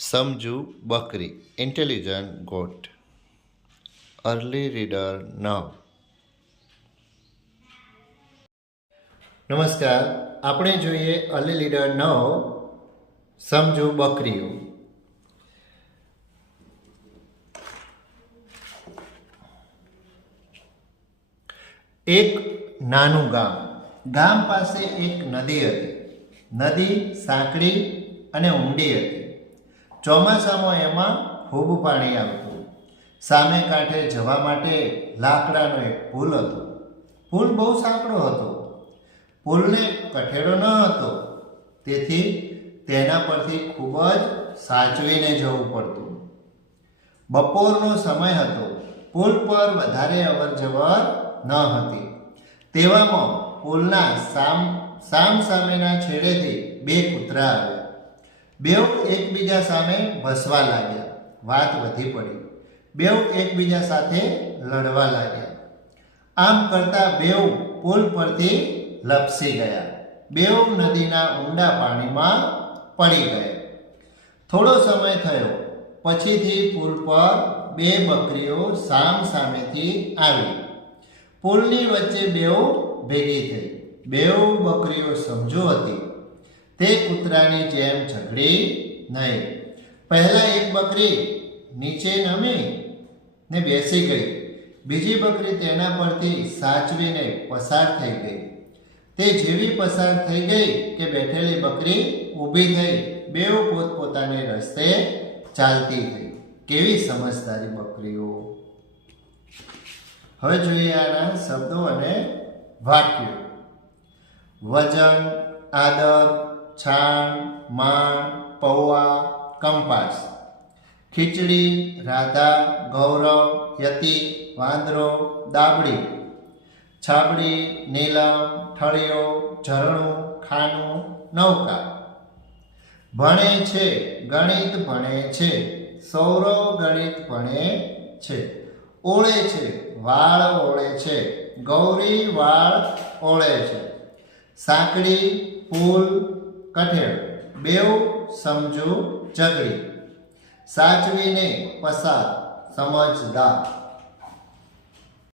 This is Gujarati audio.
સમજુ બકરી ઇન્ટેલિજન્ટ ગોટ અર્લી રીડર નવ નમસ્કાર, આપણે જોઈએ અર્લી લીડર નવ સમજુ બકરીઓ. એક નાનું ગામ. ગામ પાસે એક નદી હતી. નદી સાંકડી અને ઊંડી હતી. ચોમાસામાં એમાં ખૂબ પાણી આવતું. સામે કાંઠે જવા માટે લાકડાનો એક પુલ હતો. પુલ બહુ સાંકડો હતો. પુલને કઠેડો ન હતો. તેથી તેના પરથી ખૂબ જ સાચવીને જવું પડતું. બપોરનો સમય હતો. પુલ પર વધારે અવરજવર ન હતી. તેવામાં પુલના સામ સામ સામેના છેડેથી બે કૂતરા આવ્યા. બેઉ એકબીજા સામે વસવા લાગ્યા. વાત વધી પડી. બેઉ એકબીજા સાથે લડવા લાગ્યા. આમ કરતા બેઉ પુલ પરથી લપસી ગયા. બેઉ નદીના ઊંડા પાણીમાં પડી ગયા. થોડો સમય થયો. પછીથી પુલ પર બે બકરીઓ સામ સામેથી આવી. પુલની વચ્ચે બેઉ ભેગી થઈ. બેઉ બકરીઓ સમજુ હતી. તે કૂતરાની જેમ ઝઘડી નહીં. પહેલા એક બકરી નીચે નમી ને બેસી ગઈ. બીજી બકરી તેના પરથી સાચવીને પસાર થઈ ગઈ. તે જેવી પસાર થઈ ગઈ કે બેઠેલી બકરી ઊભી થઈ, બેઉ પોતપોતાને રસ્તે ચાલતી થઈ. કેવી સમજદારી બકરીઓ. હવે જોઈએ આના શબ્દો અને વાક્યો. વજન, આદર છાણ માણ પૌવા, કંપાસ. ખીચડી, રાધા, ગૌરવ, યતિ, વાંદરો, દાબડી. છાબડી, નીલમ, ઠળિયો, ઝરણું, ખાનું, નૌકા. ભણે છે, ગણિત ભણે છે સૌરવ ગણિત ભણે છે. ઓળે છે, વાળ ઓળે છે, ગૌરી વાળ ઓળે છે. સાંકડી પુલ કઠેળ બેઉ સમજુ ઝઘડી સાચવીને પસાર સમજદાર.